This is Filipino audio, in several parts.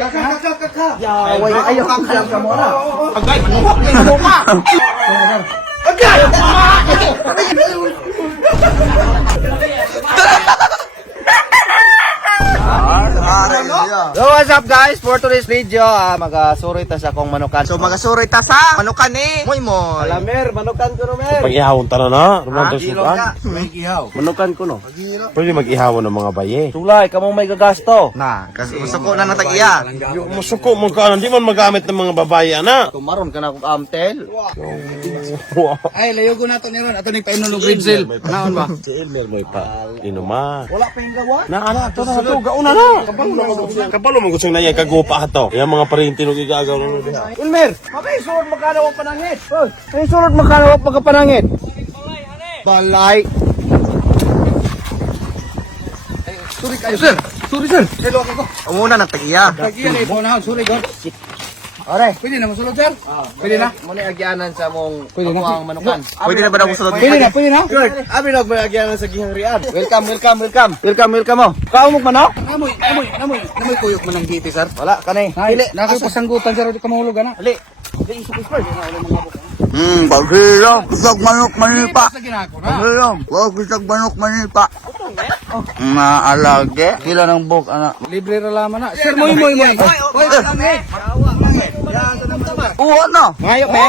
Kaka. Yaway, ayaw kang kalam ka mo na. Agay, manuhok na yung mukha. Agay! So what's up guys, for today's video magasuroy ta sa akong manukan. So magasuroy ta sa manukan ni Moy Moy. Alamer, manukan ko no mer. Pag-ihawon ta na na. Rumando Gilong sukan. ka. May ihaw. Manukan ko no. Pwede mag-ihawon ng mga baye. Sulay, kamong may gagasto. Na, kasi gusto ko na natag-iya. Yung musuko mo ka, hindi man magamit ng mga babae, ana. Tumaron ka na akong amtel. Ay, layo ko na to ni Ron. Ato ni painom ng grade sale. Naon ba? Si Elmer mo pa. Inuma. Wala pa yung gawa. Na ana to na to, gauna na. Kapalo mo gusto na yan kagupa to. Yang mga parinti no gigagaw na diha. Ulmer, mabay sulod magkano ang panangit. Ay sulod magkano ang pagkapanangit. Balay. Sorry kayo, sir. Sorry, sir. Hello ako. Muna nagtagiya. Tag-iya na ito na. Sorry, God. Ore, Pwede na masulod, sir? Pwede na? muna agyanan sa mong Pwede na. ang manukan. Pwede na ba na musulod? Pwede na, pwede na. Good. Abi na agyanan sa gihang rian. Welcome mo. Kaumog manok? Namoy kuyok man ang giti, sir. Wala kanay. Dili, nakapasanggutan, sir. Di ka mahulog, ana. Dali. Dali isuk isper. Pagkilom, kusag manok manipa. Sa ginako na. Pagkilom, kusag manok manipa. Maalage. Kila ng buk, anak. Libre ra lamang na. Sir, moy. Hoy, kami. Uwa na. Ngayo me.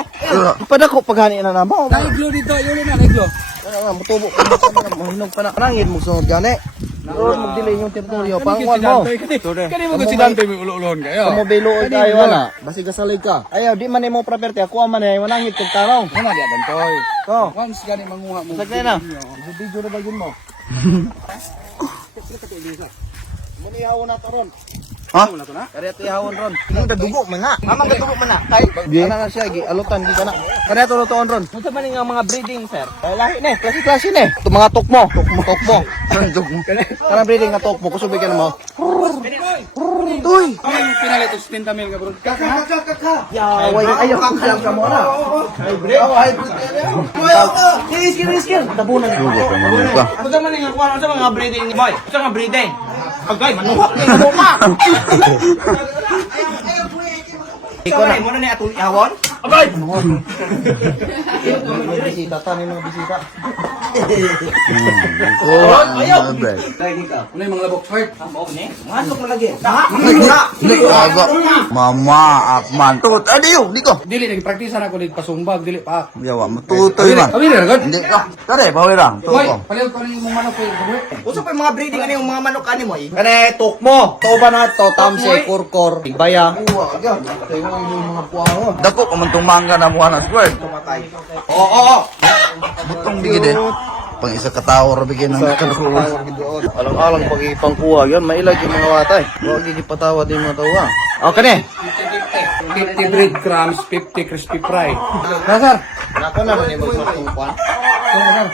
Ipadako paghani na namo. Naiglo dito, yun na, naiglo. Mutubo ka na mahinog pa na. Kanangin mo sunod gani. Doon magdili yung teritoryo pangwan mo. Kani mo si Dante may ulo-ulon kayo. Kamo beloy kayo na. Basi gasalig ka. Ayaw di man imo property ako man ay manangit kog tarong. Ano di Dantoy? Oh, Once gani manguha mo. sagay na. Video na bagin mo. Munihaw na taron. Ha? Kaya tihawon ron. Ang dadugo man nga. Amang gatugo man na. Kay ana na siya gi alutan gi kana. Kaya tuloton ron. Unsa man nga mga breeding sir? Lahi ne, klase ne. Ito mga tokmo. Kanang breeding nga tokmo kusubi ka mo. Toy. Ang pinalit og 70 mil ka bro. Kaka. Yaway, ayaw kang kalam ka mo na. Hybrid. Oh, hybrid. Iskir. Tabunan. Unsa man nga kuha sa mga breeding ni boy? Sa mga breeding. Agay manuhok ni mukha. Ikaw na mo na ni atul ihawon? Agay. Bisita tani mga bisita. Ayaw. Ano yung mga labok short? Masok na lagi. Nikaga. Mama, akman. Tut, adiyo, di ko. Dili nagpractice na ako dito pasumbag dili pa. Yawa, matutoy man. Abi na gud. Hindi ka. Kare, bawirang. Boy, Tuko. paliw ko ni mong manok ko. Uso pa yung mga breeding ano yung mga manok ani mo eh. Kane tokmo. Toba na to tamse kurkor. Baya. Dako ka man tumangga na mo na square. Oo. Butong bigid eh. Pang isa katao ra bigyan ng Alang-alang pag-ipangkuha yan, mailag yung mga watay. Huwag gigipatawad yung mga tawa. O, kane. 50 breadcrumbs, 50 crispy fry. Ha, sir? Nako na rin yung magsusukuan. Sir.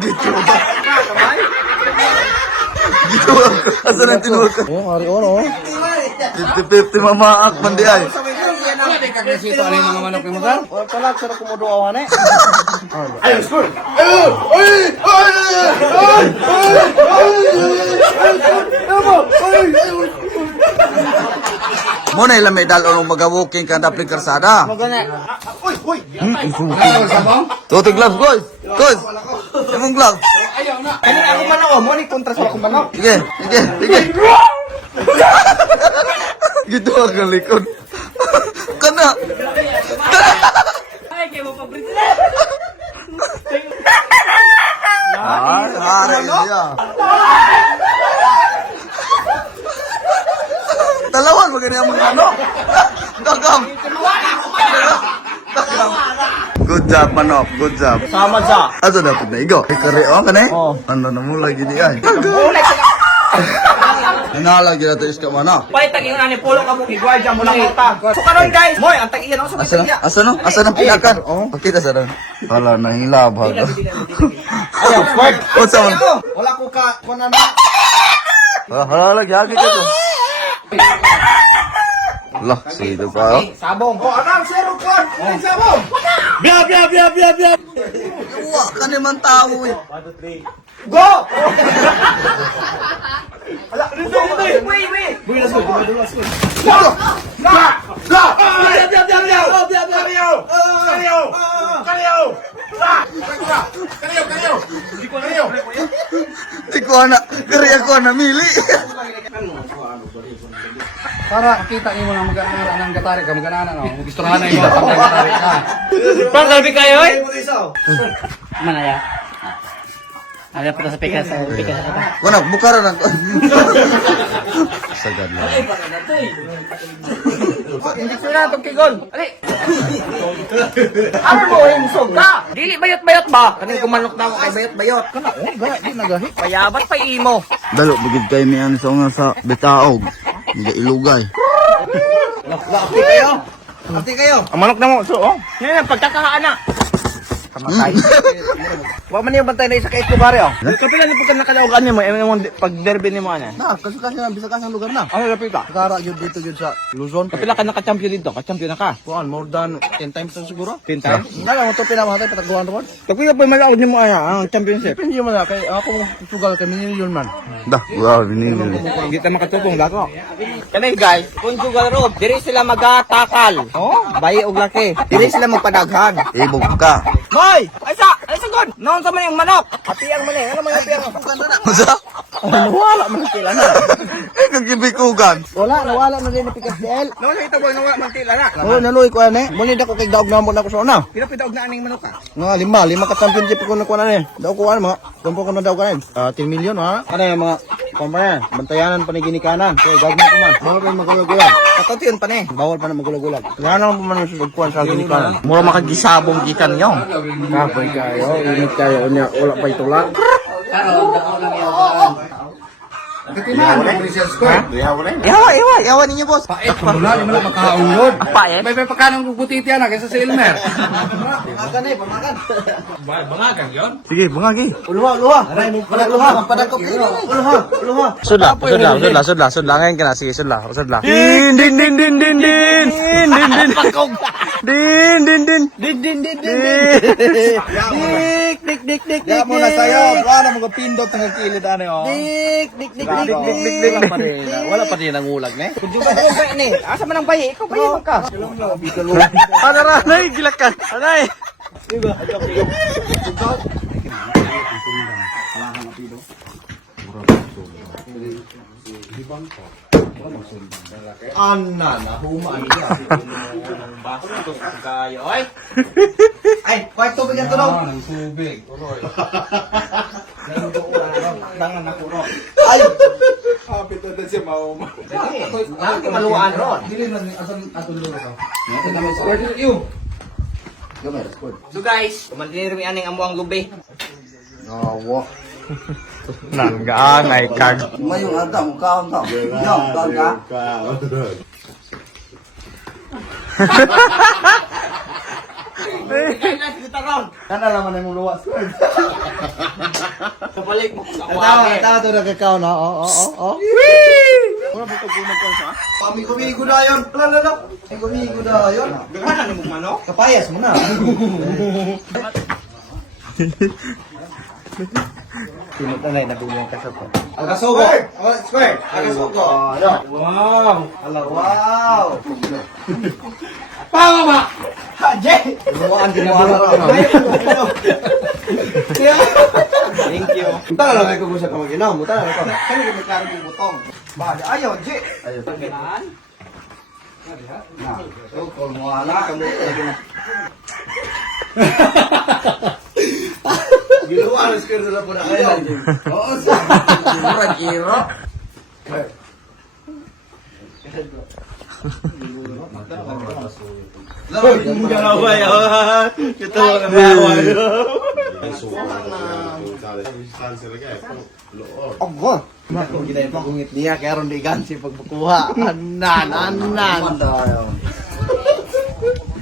Dito. Asa na tinuod ka? Oh, hari ono. 50-50 mama akman di ay. Kakasito ano yung mga manok ni mo, sir? Wala pala, sarap kumuduawan eh. Ayun, score! Mo na ilang may dalon ng magabuking ka na karsada. Tutig gloves, guys. Guys. Emong gloves. Kanina ako manok, mo ni kontra sa akong manok. Sige. Gitu ang likod. Kana. Hari dia. Talawan bagay niya mga ano. Gagam. Good job, manok. Good job. Sama sa. Ato dapat na igo. Ikari o ka na eh. Oh. Ano na mo lagi di ay. Nanalagi na ito iska manok. Pay tagi na ni polo ka mo gigwardya mo lang uta. So karon guys, moy ang tagiyan ako sa Asa na? Asa no? Asa na pinakan? Oh. Pakita sa ron. Wala na hilab ha. Ayaw, squirt. Unsa man? Wala ko ka kunan na. Hala lagi agi ka to. Lah, sido pa. Sabong. Oh, anam zero kon. Sabong. Biya! Uwa ka naman tao eh. Go! Di ko na, kaya ko na mili. Para kita niyo mga mag-aaral ng gatarik ka, mag-aaral no. Gusto nga na yung mga gatarik ka. Pang gabi kayo eh. Mana ya? Ada putus pikas sa kita. Kuna, bukara na. Sagad lang. Hindi sila itong kigon. Ali! Ano mo, himsog ka? Dili bayot-bayot ba? Kaning kumanok na ako kay bayot-bayot. Kana, gaya, di nagahi. Payabat pa imo. Dalo, bugid kayo may ano sa nga sa bitaog. Hindi ilugay. Ati kayo. Ati kayo. Ang manok na mo, so, oh. Yan ang pagkakahaan na. Kamatay. Wa man yung bantay na isa kay Escobar oh. Kapila ni pagka nakalawagan niyo mo, pag derby ni mo ano. Na, kasi na bisa kasi lugar na. Ano lapit ka? Kara yun dito yun sa Luzon. Kapila ka naka-champion dito, ka-champion na ka. Kuan more than 10 times na siguro. 10 times? Hindi lang ito pinamahatay pataguan ron. Kapila pa malaod niyo mo ang championship. Depende man na kay ako sugal kay million man. Dah, wow, binili. Hindi ta makatubong lako. Kanay guys, kung jugal road, diri sila magatakal. Oh, bayi og laki. Diri sila magpadaghan. Ibog ka. Hoy! Ay sagod! Noon sa man yung manok! Hatiang man eh. Ano man yung hatiang? Masa? Nawala man sila na. Eh, kagibikugan. Wala, nawala na din na pikas DL. Noon sa ito boy, nawa man tila na. Oh, naluy ko ani. Muni da ko kay daog na mo na ko sa una. Pinapitaog na aning manok ka. Nga lima ka championship ko na kuan ani. Daw ko ano mga tumpo ko na daw kanin. 10 million ha. Ano yung mga kumpanya, bantayanan pa ni ginikanan. Kay gagawin ko man. Bawal pa yung magulog-gulag. Katot yun pa ne. Bawal pa na magulog-gulag. Kaya naman pa man yung sugpuan sa ginikanan. Mura makagisabong gikan yun. Kapoy kayo, init kayo niya wala pa itulak. Yawa ninyo boss. Pait pa mula, di mo lang makaunod. Pa eh. May pagkanang gugutiti yan kaysa sa Elmer. Sige, bungagi. Uluha. Uluha, padagkop. Uluha. Sudla. Ngayon ka na, sige, sudla. Din, din, din, din, din, din. Din, din, din. Dik. Ya mo na sayo. Wala mo pindot ng kilid ano oh. Dik. Wala pa rin ang ulag ne. Kujuga ko ba ni? Asa man ang bayi? Ikaw bayi man ka. Para na, gilak ka. Anay. Anna na humaan niya. Kayo ay. Ay, kahit tubig ang tunog. Ng tubig. Dangan na kuro. Ay, Ang maluan ron. Dili man asan atulo ka. So guys, kumantinir mi aning amo ang lubi. Nawa. Nanggaan ay kag. Mayong agam, kaon ka. Kaon ka. Kana naman ay mong luwas. Kapalik mo sa Tawa to na kakao na. Oo. Wala ba ito gumagkaw sa? Pamigo na yun. Lala. Pamigo na yun. Gagana ni mo manok. Kapayas mo na. Tinutanay na bilang kasap ko. Agasugo. Square. Agasugo. Wow. Wow. Pawa ba? Jay. Luwaan ginawa ko. Thank you. Tara lang ko sa kamag-inaw mo. Tara ko. Kani ko magkaro ng butong. Ba, ayaw, Jay. Ayaw. So, kung wala ka mo. Ginawa ang square na po na kayo. Oo, sa. Murag iro. Ogo. Kung kita yung pagungit niya, kaya ron di gansi pagbukuha. Anan.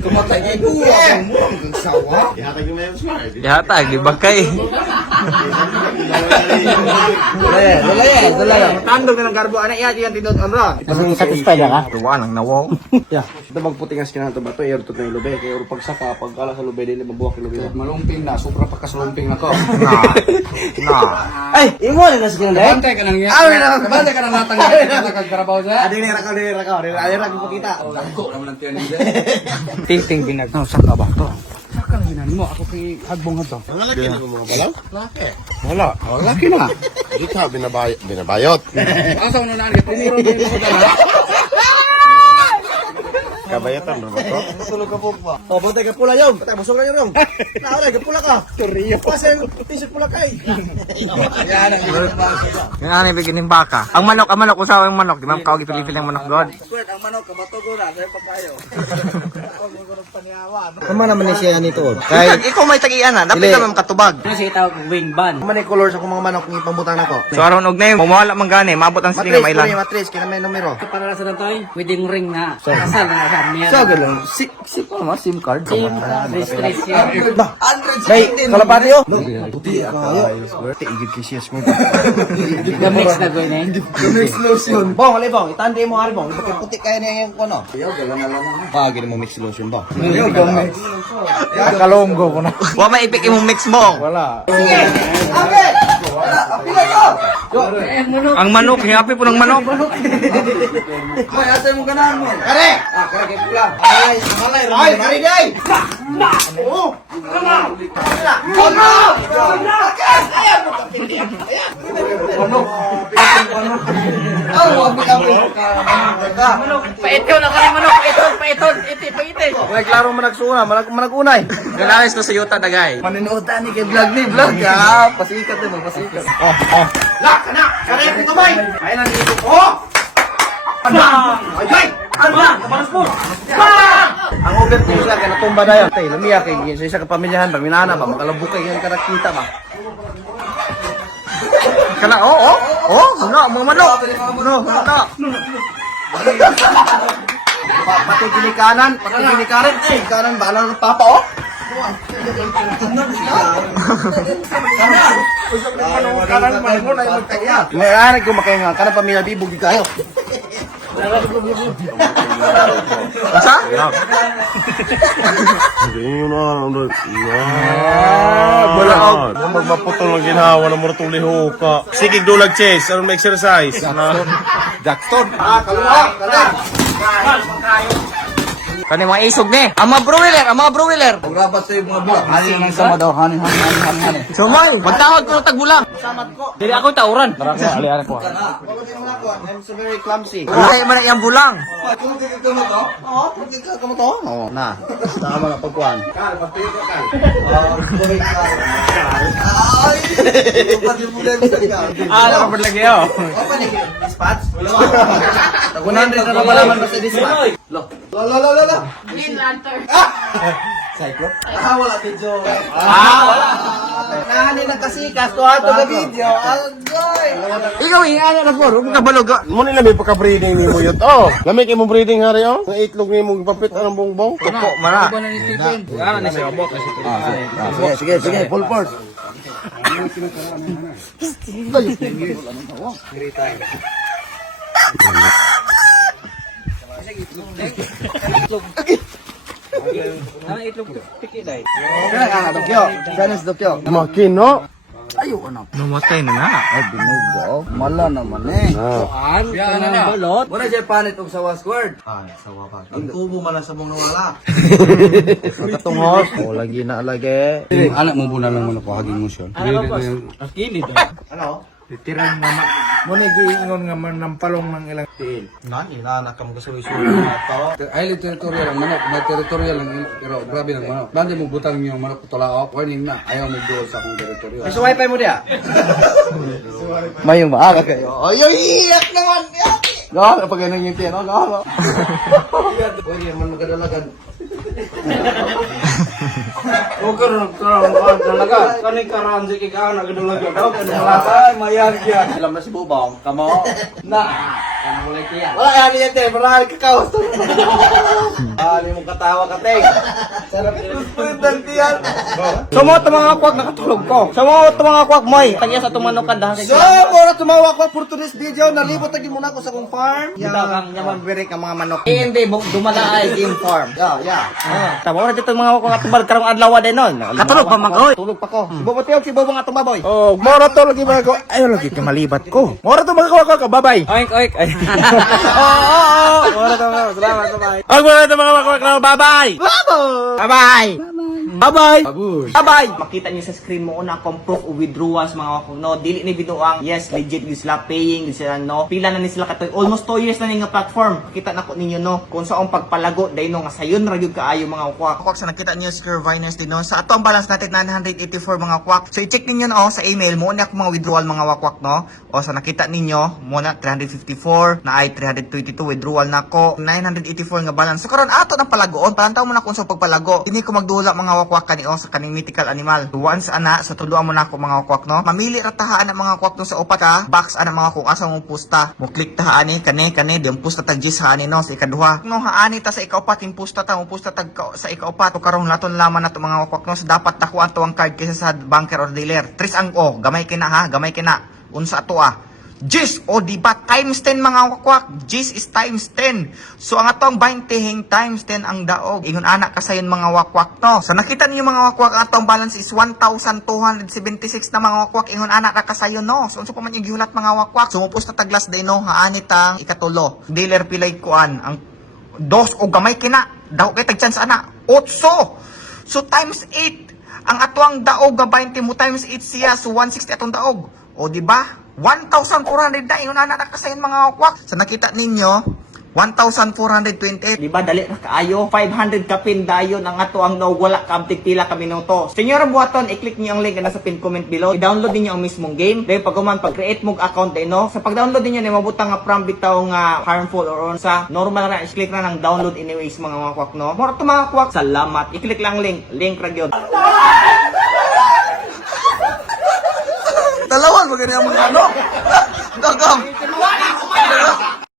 tumatay kay Kuya. Ang sawa. Ihatag yung mayon smart. Ihatag, di ba kay? Dalayan. Tandog na ng garbo. Ano iya yan tinod onron? Satisfied ka? Tuwa nang nawaw. Ya, ito magputingas kinahan to ba to ero to na ilube kay ero pagsaka pagkala sa lube dili mabuak ilube. Malumping na, sobra pa kasalumping ako. Ay, imo na nas kinahan. Bantay ka nang bantay ka nang natanggal ka nagkarabaw sa. Adi ni rakaw. Ay ra ko pakita. Ko naman ang tiyan nila. Ting binag. Saka ba to? Saka lang hinan mo, ako kay hagbong ato. Laki na mga balaw? Laki. Wala, laki na. Ikaw, binabayot. Asa mo na primero din mo dala. Kabayatan ba to? Tulog ka po pa. Oh, bantay ka pula yong. Patay busog na yong. Naawala ka pula ka. Toriyo. Pasay tisod pula kay. Yung ano ibigin ng baka. Ang manok, usawa yung manok. Di ba kawag ipilipil ng manok god? Sweat ang manok kabato ko na dahil pagkayo. Tama naman ni siya nito. Kay Ikaw may tagian na. Dapat Dili. ka katubag. Ano siya tawag wing ban? man ni color sa kung mga manok ni pambutang nako. So aron og na yun, mawala man gani, mabot ang siling na mailan. Matris kina may numero. Para sa nantoy, wedding ring na. Kasal na siya. So galang si pa ma SIM card. Team registration. Bay, kalapati yo. Puti ka. Tigid kay siya mo. The mix na gawin na yun. Mix lotion. Bong, ali bong, itandi mo ari bong. Bakit puti kaya niya yung kono? Yo galang na lang. Pagi mo mix lotion ba? Yo mix. Kalonggo ko na. Wa may ipik imong mix mo. Wala. Ang manok, happy po ng manok. May asa mo ganahan mo. Kare. Kare kay pula. Ay, malay. Ay, kare day. Oo. Paiton na ka ng manok. Paiton. Iti. May klaro man nagsuna, managunay. Ganalis ko sa yuta dagay. Maninuotan ni kay vlog ni vlog. Ah, pasikat mo, pasikat. Lak kana. Kare ko kamay. Ay nang dito. Oh. Ay! Ang ugat ko siya kaya natumba na yan. Tay, lumiya kay sa isa ka pamilyahan ba, minana ba, makalabukay yung karakita ba. Kana no, mga manok. No. Pati ginikanan, kanan ba lang ng papa oh. Kanan man mo na yung magtaya. Ngayon ko makainga, kanan pamilya bibog kayo. Asa? Hindi yun Balaog. Magmaputol ng ginawa ng murtong liho ka. Sige, dulag chest. Anong exercise? Jackson. Kalma. Kani mga isog ni. Ang mga broiler. Pagrabat sa mga bulak. Hani nang sama daw, hani. Sumay, pagtawag ko ng tagbulang. Dili ako tauran. I'm so very clumsy. Ay man iyang bulang. Oo, na. Tama na pagkuhan. Kapag lagi yo. Dispatch? 100 na malaman ba sa dispatch? Lo. Green Lantern. Cyclop? Wala video. Wala. Nahani na kasikas to ato ga video. Agoy. Ikaw ano na po, huwag ka balog. Mo nila may pagka-breeding ni mo yun. Oh, lamig mo breeding hari oh. Ang itlog ni mo papit anong bongbong. Tuko mana. Iba na ni Stephen. Ano ni siya bok kasi. Sige, full force. Ano itlog to? Piki dai. Kaya dokyo. Dennis dokyo. Makin no. Namatay na na. Ay, binugo. Mala naman eh. Yan na. Balot. Wala siya panit og sawa squared. Sawa pa. Ang tubo man sa mong nawala. Katungos. O, lagi na lagi. Anak mo bulan lang mo na pahaging mo siya. Kilid. Ano? Titirang naman. Muna giingon nga man ng palong ng ilang tiil. Nani, nakam ko sa isulo. Island territorial ang manok, na territorial ang pero grabe ng manok. Bande mo butang yung manok putulaok, warning na, ayaw mo duol sa akong territorial. May sa wifi mo dia? Mayong maaga kayo. Ay, iyak naman. Gawin, pag ganun yung tiyan. Gawin. Pwede man magadalagan. O karon talaga. Kani karan si kika na gadulaga daw kan malaka mayag yan. Alam na si Bubong, kamo. Na. Mulay tiya. Wala yan yan, te. Marahal kakaos. Hindi mo katawa ka, te. Sarap yung tiyan. So mo ito mga kwak, nakatulog ko. So mo ito mga kwak, moy. Tagya sa tumanukan dahil. So, mora tumawa ko for today's video. Nalibot lagi muna ako sa kong farm. Ito kang yaman birik ang mga manok. Hindi, dumala ay game farm. Yeah. Tama ko dito mga kwak atubal karong adlaw din nun. Katulog pa magoy. Tulog pa ko. Bubutiog si Bobong atong baboy. Oh, mora to lagi mga ko. Ayaw lagi ka malibat ko. Mora to mga ko. Babay. Oink, oink. Ay. Mora to mga. Salamat. Babay. Ang mora to mga ko. Babay. Bye-bye! Babay. Bye-bye! Makita niyo sa screen mo una akong proof of withdrawals mga wakog, no? Dili ni binuang, yes, legit yung sila paying, yung sila, no? Pila na ni sila katoy. Almost 2 years na ni nga platform. Kita na ko ninyo, no? Kung saan pagpalago, dahil no, nga sayon ragyog kaayo mga kwak. Kwak, sa nakita niyo si Sir Viners din, no? Sa ato ang balance natin, 984 mga kwak. So, i-check ninyo, no? Sa email, muna ako mga withdrawal mga wakwak, no? O, sa nakita ninyo, muna 354, na ay 322 withdrawal na ko. 984 nga balance. So, karon ato ng palagoon. Palantaw mo na kung sa pagpalago. Hindi ko magduhula mga wakwak kani o sa kaning mythical animal. Once ana sa tuluan mo na ako mga wakwak, no. Mamili ra tahaan ang mga wakwak no sa upat ha. Box ana mga wakwak asa mo pusta. Mo click tahaan ni kani di ang pusta tag 10 haani no sa ikaduha. No haani ta sa ikaupat yung pusta ta mo pusta tag sa ikaupat. To karong laton laman na to mga wakwak no sa dapat takuan to ang card kaysa sa banker or dealer. Tris ang o gamay kina ha, gamay kina. Unsa ato Gis, o diba, times 10 mga wakwak. Gis is times 10. So, ang atong 20 times 10 ang daog. Ingon anak kasayon mga wakwak, no? So, nakita niyo mga wakwak, ang atong balance is 1,276 na mga wakwak. Ingon anak na kasayon, no? So, pa man yung gihulat mga wakwak. Sumupos na taglas day, no? Haanit ang ikatulo. Dealer pilay kuan. Ang dos o gamay kina. Daog kay tagchance ana. 8. So, times 8. Ang atuang daog nga 20 mo times 8 siya. So, 160 atong daog. O, diba? 1,400 na yun na nakasayin mga wakwak. Sa nakita ninyo, 1,428. Diba, dali na kaayo. 500 kapin dayon ang ato ang wala kamtig pila ka minuto. Senyora buhaton, i-click niyo ang link na sa pin comment below. I-download niyo ang mismong game. Dahil pag-create mo account, no? Sa pag-download niyo, mabutang nga from bitaw nga harmful or sa normal na i-click na ng download anyways mga wakwak, no? Mora to mga wakwak. Salamat. I-click lang link ra gyud. Dalawan, maganda yung mga ano. Gagam.